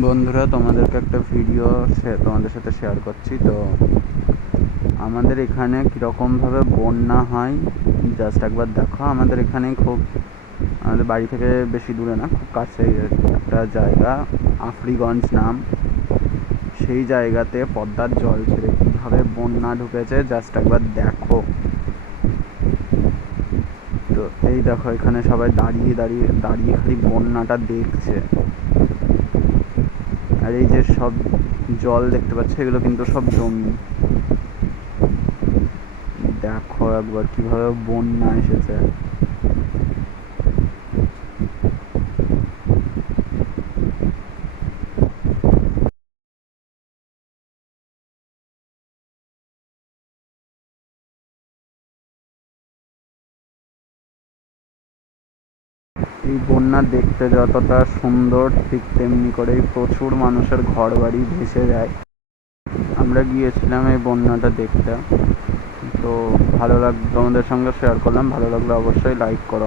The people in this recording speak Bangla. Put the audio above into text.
বন্ধুরা, তোমাদেরকে একটা ভিডিও তোমাদের সাথে শেয়ার করছি। তো আমাদের এখানে কীরকমভাবে বন্যা হয় জাস্ট একবার দেখো। আমাদের এখানে আমাদের বাড়ি থেকে বেশি দূরে না, খুব কাছে একটা জায়গা, আফরিগঞ্জ নাম। সেই জায়গাতে পদ্মার জল ছেড়ে কীভাবে বন্যা ঢুকেছে জাস্ট একবার দেখো। তো এই দেখো, এখানে সবাই দাঁড়িয়ে দাঁড়িয়ে দাঁড়িয়ে খালি বন্যাটা দেখছে। আর এই যে সব জল দেখতে পাচ্ছ, এগুলো কিন্তু সব জমি। দেখো একবার কিভাবে বন্যা এসেছে। এই বন্যা দেখতে যতটা সুন্দর, ঠিক তেমনি করেই প্রচুর মানুষের ঘর বাড়ি ভেসে যায়। আমরা গিয়েছিলাম এই বন্যাটা দেখতে। তো ভালো লাগলো, তোমাদের সঙ্গে শেয়ার করলাম। ভালো লাগলে অবশ্যই লাইক করো।